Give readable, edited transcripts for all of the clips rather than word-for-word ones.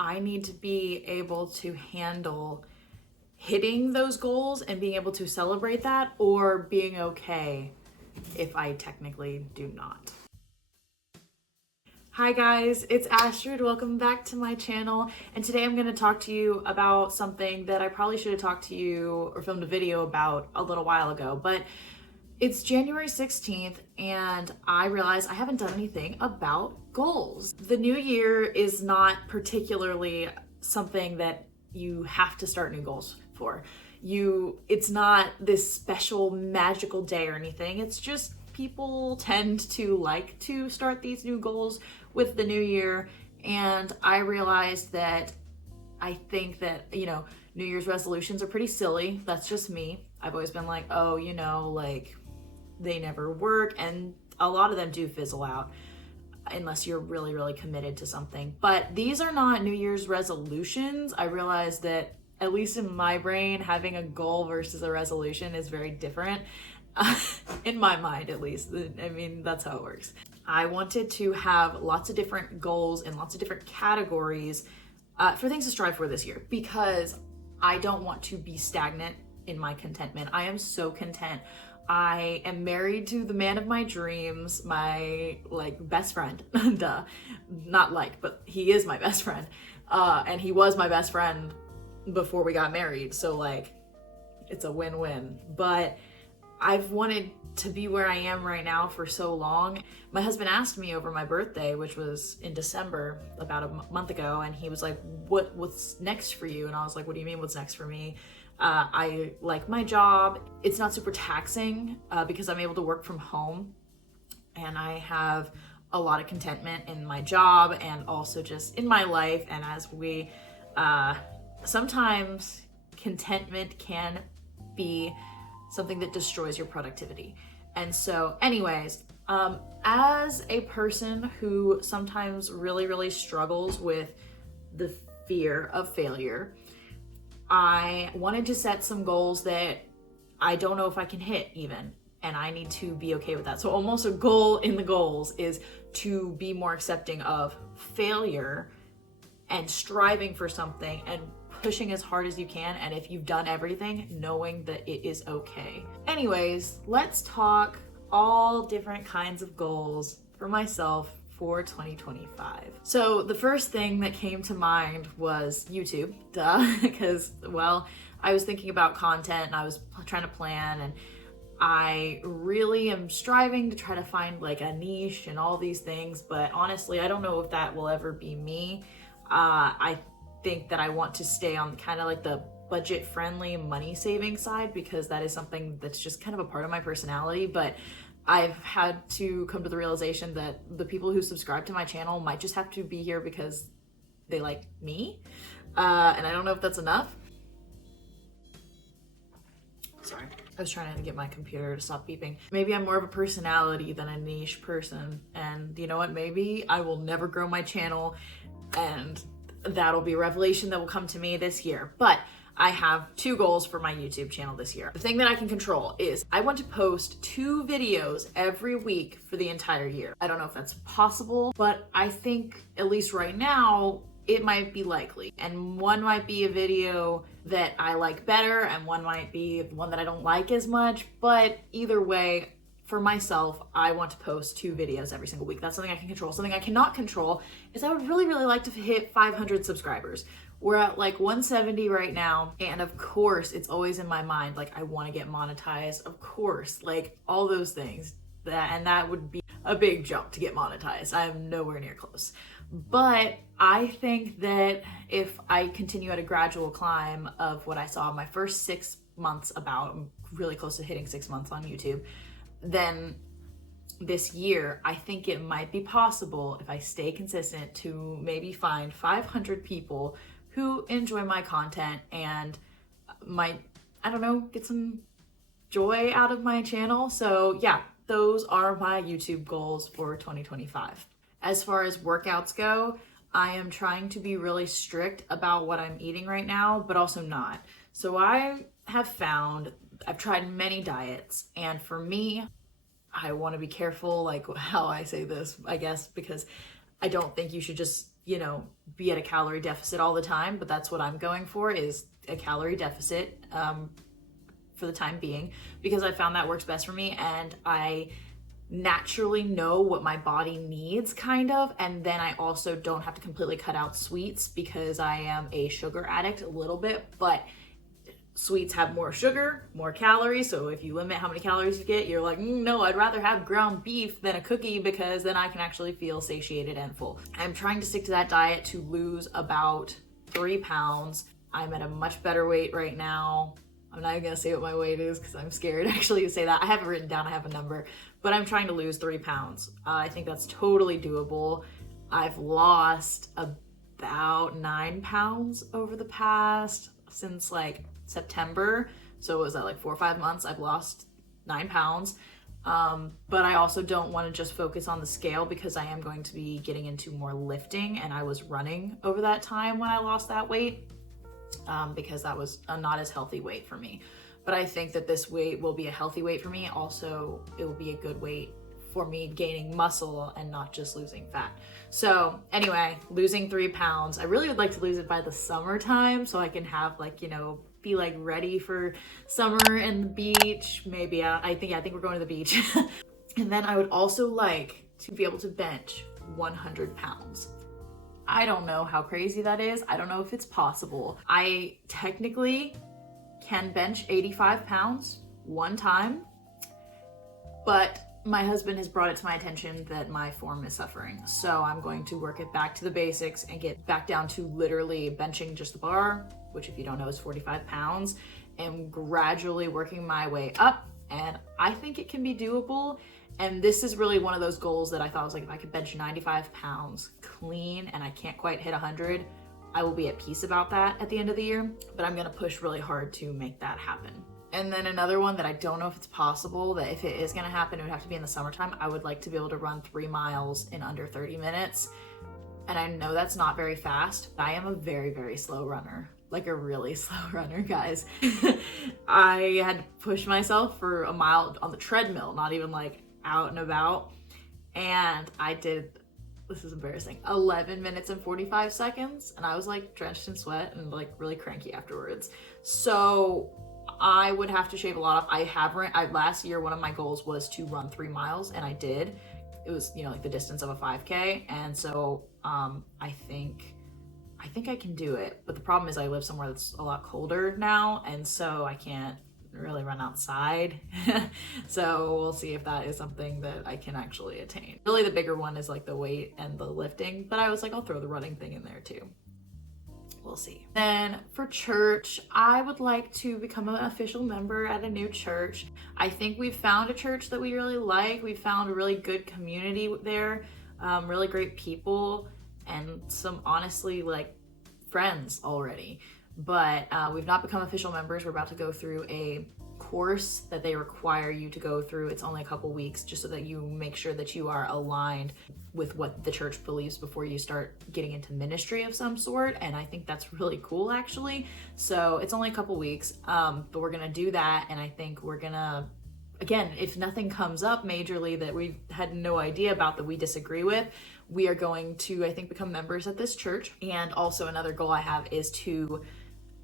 I need to be able to handle hitting those goals and being able to celebrate that, or being okay if I technically do not. Hi guys, it's Astrid. Welcome back to my channel. And today I'm going to talk to you about something that I probably should have talked to you or filmed a video about a little while ago, but it's January 16th and I realized I haven't done anything about goals. The new year is not particularly something that you have to start new goals for. It's not this special magical day or anything. It's just people tend to like to start these new goals with the new year. And I realized that I think that, New Year's resolutions are pretty silly. That's just me. I've always been like, they never work. And a lot of them do fizzle out unless you're really, really committed to something. But these are not New Year's resolutions. I realized that, at least in my brain, having a goal versus a resolution is very different. In my mind, at least. I mean, that's how it works. I wanted to have lots of different goals and lots of different categories for things to strive for this year, because I don't want to be stagnant in my contentment. I am so content. I am married to the man of my dreams, my best friend. Duh. Not but he is my best friend. And he was my best friend before we got married. So it's a win-win. But I've wanted to be where I am right now for so long. My husband asked me over my birthday, which was in December, about a month ago, and he was like, what's next for you? And I was like, what do you mean what's next for me? I like my job. It's not super taxing because I'm able to work from home, and I have a lot of contentment in my job and also just in my life. And as we, sometimes contentment can be something that destroys your productivity. And so anyways, as a person who sometimes really, really struggles with the fear of failure, I wanted to set some goals that I don't know if I can hit even, and I need to be okay with that. So almost a goal in the goals is to be more accepting of failure and striving for something and pushing as hard as you can, and if you've done everything, knowing that it is okay. Anyways, let's talk all different kinds of goals for myself for 2025. So the first thing that came to mind was YouTube, because, I was thinking about content and I was trying to plan, and I really am striving to try to find a niche and all these things, but honestly, I don't know if that will ever be me. I think that I want to stay on kind of the budget friendly money saving side, because that is something that's just kind of a part of my personality. But I've had to come to the realization that the people who subscribe to my channel might just have to be here because they like me, and I don't know if that's enough. Sorry, I was trying to get my computer to stop beeping. Maybe I'm more of a personality than a niche person, and you know what, maybe I will never grow my channel, and that'll be a revelation that will come to me this year. But I have 2 goals for my YouTube channel this year. The thing that I can control is I want to post 2 videos every week for the entire year. I don't know if that's possible, but I think at least right now, it might be likely. And one might be a video that I like better, and one might be one that I don't like as much. But either way, for myself, I want to post 2 videos every single week. That's something I can control. Something I cannot control is I would really, really like to hit 500 subscribers. We're at 170 right now. And of course, it's always in my mind, I want to get monetized. Of course, all those things. That would be a big jump to get monetized. I'm nowhere near close. But I think that if I continue at a gradual climb of what I saw my first 6 months I'm really close to hitting 6 months on YouTube, then this year, I think it might be possible, if I stay consistent, to maybe find 500 people who enjoy my content and might, get some joy out of my channel. So yeah, those are my YouTube goals for 2025. As far as workouts go, I am trying to be really strict about what I'm eating right now, but also not. So I have found, I've tried many diets, and for me, I want to be careful how I say this, I guess, because I don't think you should just you know, be at a calorie deficit all the time, but that's what I'm going for, is a calorie deficit for the time being, because I found that works best for me, and I naturally know what my body needs, kind of. And then I also don't have to completely cut out sweets because I am a sugar addict a little bit, but sweets have more sugar, more calories. So if you limit how many calories you get, you're like, no, I'd rather have ground beef than a cookie, because then I can actually feel satiated and full. I'm trying to stick to that diet to lose about 3 pounds. I'm at a much better weight right now. I'm not even gonna say what my weight is because I'm scared actually to say that. I have it written down, I have a number, but I'm trying to lose 3 pounds. I think that's totally doable. I've lost about 9 pounds over the past, since like September. So was that like 4 or 5 months? I've lost 9 pounds. But I also don't want to just focus on the scale, because I am going to be getting into more lifting, and I was running over that time when I lost that weight. Because that was a not as healthy weight for me. But I think that this weight will be a healthy weight for me. Also, it will be a good weight for me gaining muscle and not just losing fat. So anyway, losing 3 pounds. I really would like to lose it by the summertime, so I can have, like, you know, be like ready for summer and the beach. Maybe I think we're going to the beach. And then I would also like to be able to bench 100 pounds. I don't know how crazy that is. I don't know if it's possible. I technically can bench 85 pounds one time, but my husband has brought it to my attention that my form is suffering. So I'm going to work it back to the basics and get back down to literally benching just the bar, which if you don't know is 45 pounds, and gradually working my way up. And I think it can be doable. And this is really one of those goals that I thought was like, if I could bench 95 pounds clean and I can't quite hit 100, I will be at peace about that at the end of the year. But I'm gonna push really hard to make that happen. And then another one that I don't know if it's possible, that if it is gonna happen, it would have to be in the summertime. I would like to be able to run 3 miles in under 30 minutes. And I know that's not very fast. I am a very, very slow runner. Like a really slow runner, guys. I had to push myself for a mile on the treadmill, not even like out and about, and I did, this is embarrassing, 11 minutes and 45 seconds, and I was like drenched in sweat and like really cranky afterwards. So I would have to shave a lot off. Last year, one of my goals was to run 3 miles, and I did. It was, you know, like the distance of a 5K, and so I think I can do it. But the problem is I live somewhere that's a lot colder now, and so I can't really run outside. So we'll see if that is something that I can actually attain. Really the bigger one is like the weight and the lifting, but I was like, I'll throw the running thing in there too. We'll see. Then for church, I would like to become an official member at a new church. I think we've found a church that we really like. We've found a really good community there, really great people, and some honestly like friends already. But we've not become official members. We're about to go through a course that they require you to go through. It's only a couple weeks, just so that you make sure that you are aligned with what the church believes before you start getting into ministry of some sort. And I think that's really cool, actually. So it's only a couple weeks, but we're gonna do that. And I think we're gonna, again, if nothing comes up majorly that we had no idea about, that we disagree with, we are going to, I think, become members at this church. And also another goal I have is to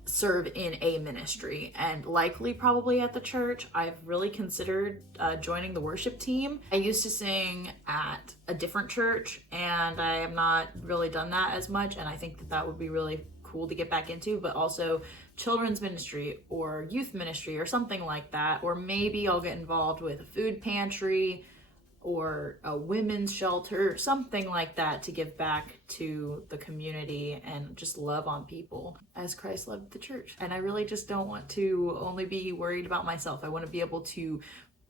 serve in a ministry, and likely probably at the church. I've really considered joining the worship team. I used to sing at a different church, and I have not really done that as much, and I think that that would be really cool to get back into. But also children's ministry or youth ministry or something like that, or maybe I'll get involved with a food pantry or a women's shelter, something like that, to give back to the community and just love on people as Christ loved the church. And I really just don't want to only be worried about myself. I want to be able to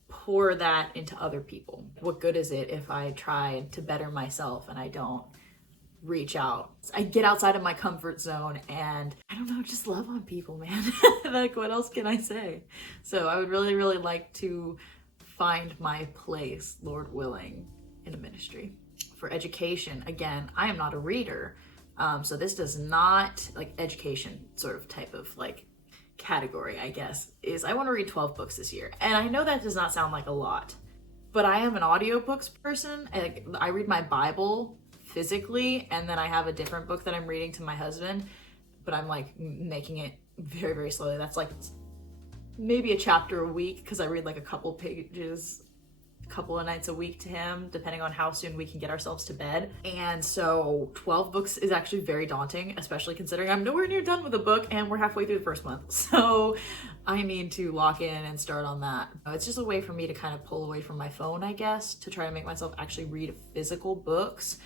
pour that into other people. What good is it if I try to better myself and I don't reach out? I get outside of my comfort zone and I don't know, just love on people, man. Like, what else can I say? So I would really, really like to find my place, Lord willing, in a ministry. For education, again, I am not a reader. So this does not, like, education sort of type of like category, I guess, is I want to read 12 books this year. And I know that does not sound like a lot, but I am an audiobooks person. I read my Bible physically, and then I have a different book that I'm reading to my husband, but I'm like making it very, very slowly. That's like maybe a chapter a week, because I read like a couple pages a couple of nights a week to him, depending on how soon we can get ourselves to bed. And so 12 books is actually very daunting, especially considering I'm nowhere near done with the book and we're halfway through the first month. So I need to lock in and start on that. It's just a way for me to kind of pull away from my phone, I guess, to try to make myself actually read physical books.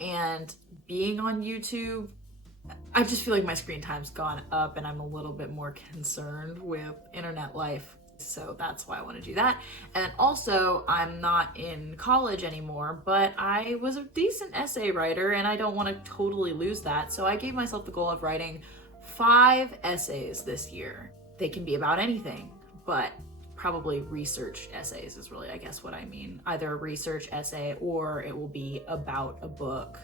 And being on YouTube, I just feel like my screen time's gone up and I'm a little bit more concerned with internet life. So that's why I want to do that. And also, I'm not in college anymore, but I was a decent essay writer and I don't want to totally lose that. So I gave myself the goal of writing 5 essays this year. They can be about anything, but probably research essays is really, I guess, what I mean. Either a research essay or it will be about a book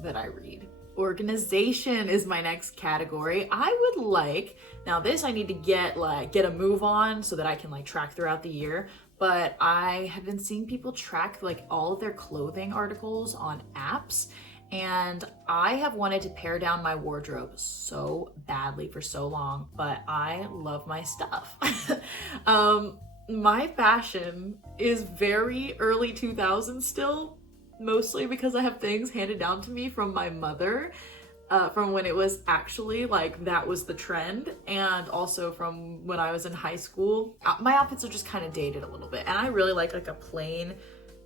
that I read. Organization is my next category. I would like, now this I need to get a move on so that I can like track throughout the year, but I have been seeing people track like all of their clothing articles on apps, and I have wanted to pare down my wardrobe so badly for so long, but I love my stuff. My fashion is very early 2000s still, mostly because I have things handed down to me from my mother, from when it was actually like that was the trend, and also from when I was in high school. My outfits are just kind of dated a little bit, and I really like a plain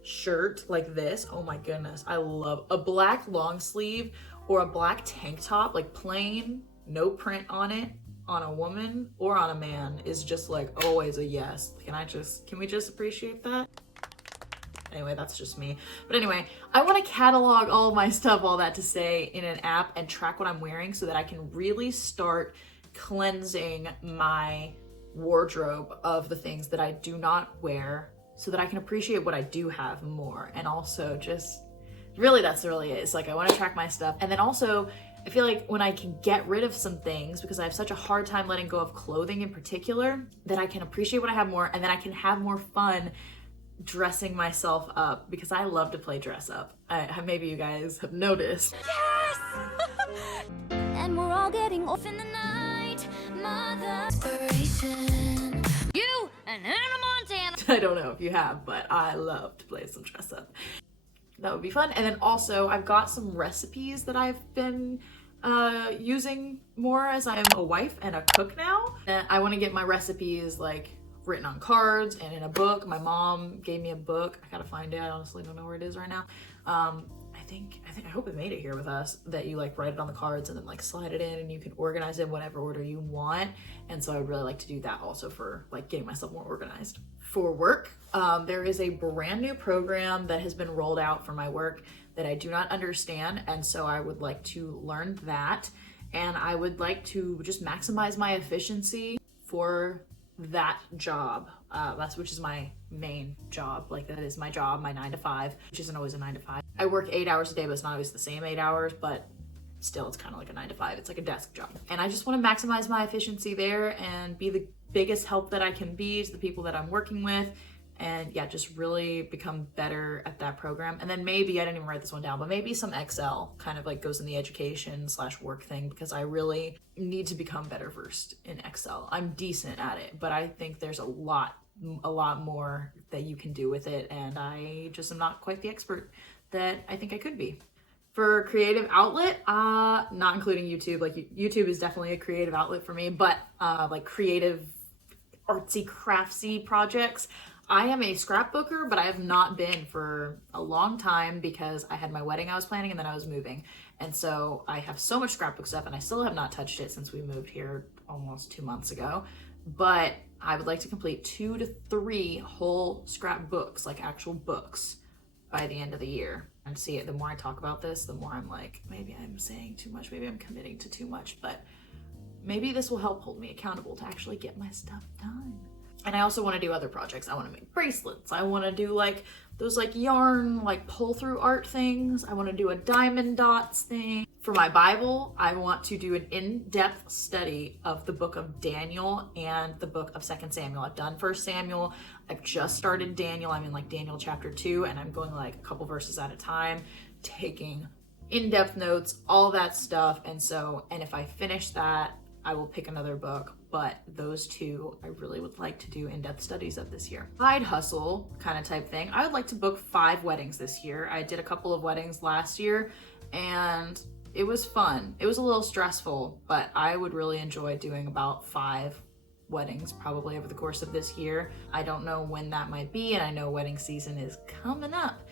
shirt like this. Oh my goodness, I love a black long sleeve or a black tank top, like plain, no print on it, on a woman or on a man is just like always a yes. Can we just appreciate that? Anyway, that's just me. But anyway, I want to catalog all of my stuff, all that to say, in an app and track what I'm wearing so that I can really start cleansing my wardrobe of the things that I do not wear so that I can appreciate what I do have more. And also just, really, that's really it. It's like I want to track my stuff. And then also, I feel like when I can get rid of some things, because I have such a hard time letting go of clothing in particular, that I can appreciate what I have more, and then I can have more fun dressing myself up, because I love to play dress up. Maybe you guys have noticed. Yes! And we're all getting off in the night. Mother inspiration. You and Hannah Montana. I don't know if you have, but I love to play some dress up. That would be fun. And then also I've got some recipes that I've been using more as I am a wife and a cook now. And I want to get my recipes like written on cards and in a book. My mom gave me a book. I gotta find it. I honestly don't know where it is right now. I hope it made it here with us, that you like write it on the cards and then like slide it in and you can organize it in whatever order you want. And so I would really like to do that also for like getting myself more organized. For work, there is a brand new program that has been rolled out for my work that I do not understand. And so I would like to learn that. And I would like to just maximize my efficiency for that job, which is my main job. Like that is my job, my 9 to 5, which isn't always a 9 to 5. I work 8 hours a day, but it's not always the same 8 hours, but still it's kind of like a 9 to 5. It's like a desk job. And I just want to maximize my efficiency there and be the biggest help that I can be to the people that I'm working with. And yeah, just really become better at that program. And then maybe, I didn't even write this one down, but maybe some Excel kind of like goes in the education/work thing, because I really need to become better versed in Excel. I'm decent at it, but I think there's a lot more that you can do with it. And I just am not quite the expert that I think I could be. For creative outlet, not including YouTube, like YouTube is definitely a creative outlet for me, but like creative artsy craftsy projects, I am a scrapbooker, but I have not been for a long time because I had my wedding I was planning and then I was moving. And so I have so much scrapbook stuff and I still have not touched it since we moved here almost 2 months ago. But I would like to complete 2 to 3 whole scrapbooks, like actual books, by the end of the year. And see it, the more I talk about this, the more I'm like, maybe I'm saying too much, maybe I'm committing to too much, but maybe this will help hold me accountable to actually get my stuff done. And I also want to do other projects. I want to make bracelets. I want to do like those like yarn, like pull through art things. I want to do a diamond dots thing. For my Bible, I want to do an in-depth study of the book of Daniel and the book of 2 Samuel. I've done 1 Samuel. I've just started Daniel. I'm in like Daniel chapter 2 and I'm going like a couple verses at a time, taking in-depth notes, all that stuff. And if I finish that, I will pick another book. But those two, I really would like to do in-depth studies of this year. Side hustle kind of type thing. I would like to book 5 weddings this year. I did a couple of weddings last year and it was fun. It was a little stressful, but I would really enjoy doing about 5 weddings probably over the course of this year. I don't know when that might be, and I know wedding season is coming up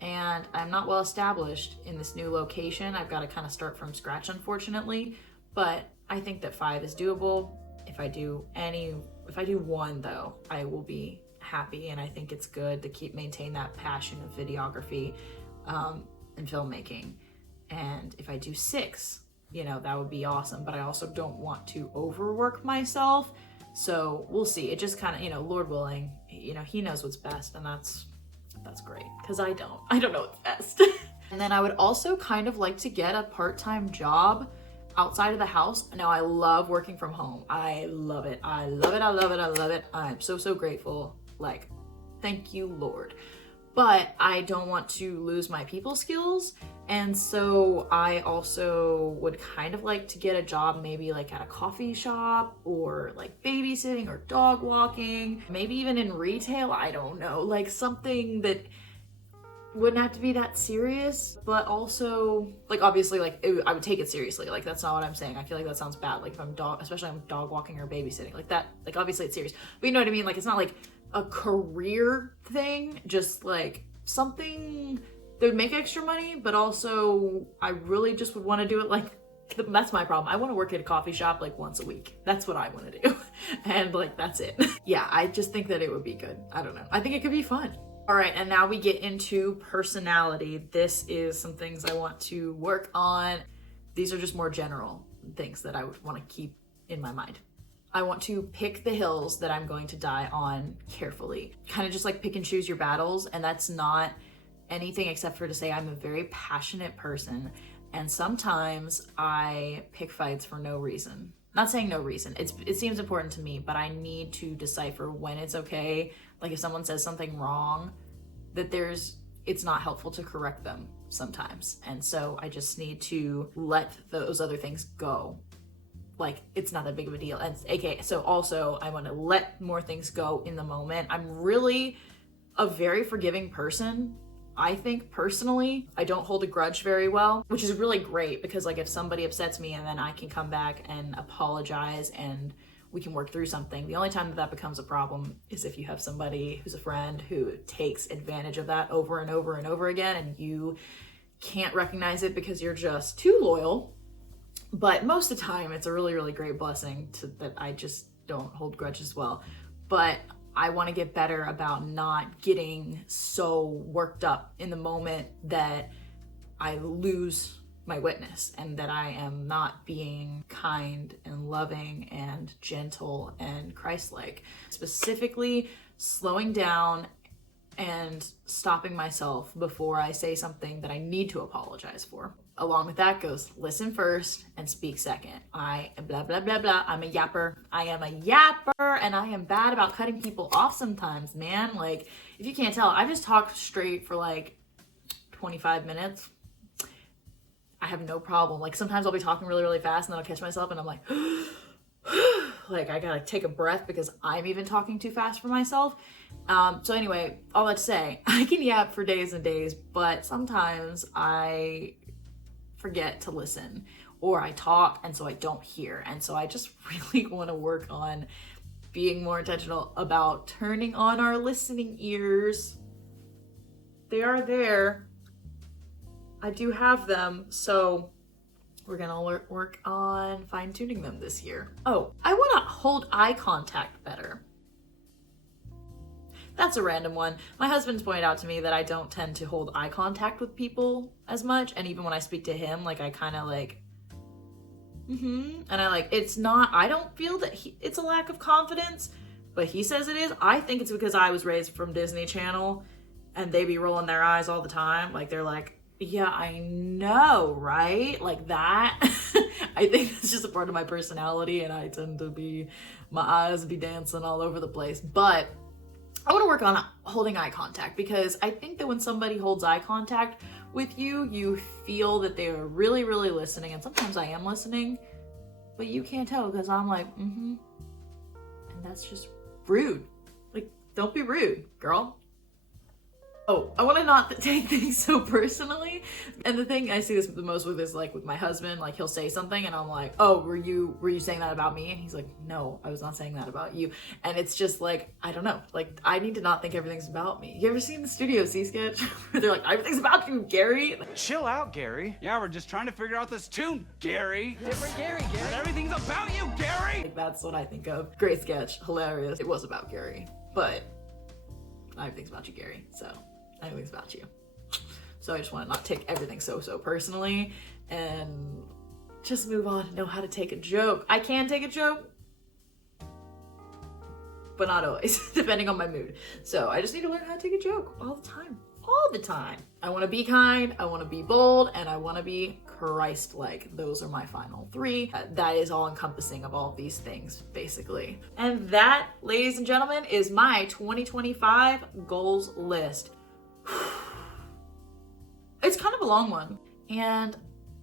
and I'm not well established in this new location. I've got to kind of start from scratch, unfortunately, but I think that 5 is doable. If I do 1 though, I will be happy, and I think it's good to maintain that passion of videography and filmmaking. And if I do 6, that would be awesome, but I also don't want to overwork myself. So we'll see. It just kind of, Lord willing, he knows what's best, and that's great, because I don't know what's best. And then I would also kind of like to get a part-time job outside of the house. Now, I love working from home. I love it. I love it. I love it. I love it. I'm so grateful. Like, thank you, Lord. But I don't want to lose my people skills. And so I also would kind of like to get a job maybe like at a coffee shop, or like babysitting or dog walking, maybe even in retail. I don't know, like something that wouldn't have to be that serious, but also like obviously like I would take it seriously. Like that's not what I'm saying. I feel like that sounds bad. Like if I'm especially I'm dog walking or babysitting like that, like obviously it's serious, but you know what I mean? Like it's not like a career thing, just like something that would make extra money, but also I really just would want to do it like, that's my problem. I want to work at a coffee shop like once a week. That's what I want to do. And like, that's it. Yeah, I just think that it would be good. I don't know. I think it could be fun. All right, and now we get into personality. This is some things I want to work on. These are just more general things that I would want to keep in my mind. I want to pick the hills that I'm going to die on carefully. Kind of just like pick and choose your battles, and that's not anything except for to say I'm a very passionate person, and sometimes I pick fights for no reason. Not saying no reason. It seems important to me, but I need to decipher when it's okay. Like if someone says something wrong, that it's not helpful to correct them sometimes. And so I just need to let those other things go. Like it's not that big of a deal. And so also I want to let more things go in the moment. I'm really a very forgiving person. I think personally, I don't hold a grudge very well, which is really great because like if somebody upsets me and then I can come back and apologize and we can work through something. The only time that becomes a problem is if you have somebody who's a friend who takes advantage of that over and over and over again, and you can't recognize it because you're just too loyal. But most of the time, it's a really, really great blessing that I just don't hold grudges well. But I want to get better about not getting so worked up in the moment that I lose my witness, and that I am not being kind and loving and gentle and Christ-like. Specifically, slowing down and stopping myself before I say something that I need to apologize for. Along with that goes listen first and speak second. I am blah, blah, blah, blah. I'm a yapper. I am a yapper, and I am bad about cutting people off sometimes, man. Like, if you can't tell, I just talk straight for like 25 minutes. I have no problem. Like sometimes I'll be talking really, really fast and then I'll catch myself and I'm like, like I gotta take a breath because I'm even talking too fast for myself. So anyway, all that to say, I can yap for days and days, but sometimes I forget to listen, or I talk and so I don't hear. And so I just really want to work on being more intentional about turning on our listening ears. They are there. I do have them, so we're gonna work on fine-tuning them this year. Oh, I wanna hold eye contact better. That's a random one. My husband's pointed out to me that I don't tend to hold eye contact with people as much, and even when I speak to him, like I kind of like, and I like, it's not, I don't feel that it's a lack of confidence, but he says it is. I think it's because I was raised from Disney Channel, and they be rolling their eyes all the time. Like they're like, yeah, I know, right? Like that. I think it's just a part of my personality, and I tend to my eyes be dancing all over the place. But I want to work on holding eye contact, because I think that when somebody holds eye contact, with you, you feel that they are really, really listening. And sometimes I am listening, but you can't tell because I'm like, and that's just rude. Like, don't be rude, girl. Oh, I want to not take things so personally. And the thing I see this the most with is like with my husband, like he'll say something and I'm like, oh, were you saying that about me? And he's like, no, I was not saying that about you. And it's just like, I don't know, like I need to not think everything's about me. You ever seen the Studio C sketch where they're like, everything's about you, Gary? Like, chill out, Gary. Yeah, we're just trying to figure out this tune, Gary. Different Gary. But everything's about you, Gary. like, that's what I think of. Great sketch, hilarious. It was about Gary, but everything's about you, Gary. So everything's about you. So I just want to not take everything so personally and just move on and know how to take a joke. I can take a joke, but not always, depending on my mood. So I just need to learn how to take a joke all the time. All the time. I want to be kind, I want to be bold, and I want to be Christ-like. Those are my final three. That is all encompassing of all of these things, basically. And that, ladies and gentlemen, is my 2025 goals list. It's kind of a long one, and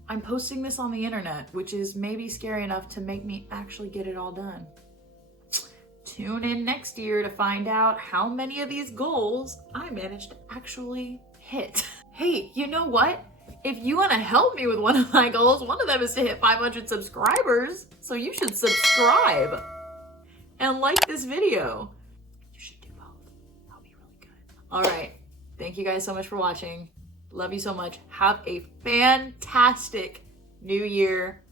I'm posting this on the internet, which is maybe scary enough to make me actually get it all done. Tune in next year to find out how many of these goals I managed to actually hit. Hey, you know what? If you want to help me with one of my goals, one of them is to hit 500 subscribers, so you should subscribe and like this video. You should do both. That'll be really good. All right. Thank you guys so much for watching. Love you so much. Have a fantastic new year.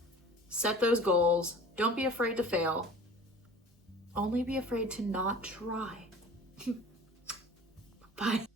Set those goals. Don't be afraid to fail. Only be afraid to not try. Bye.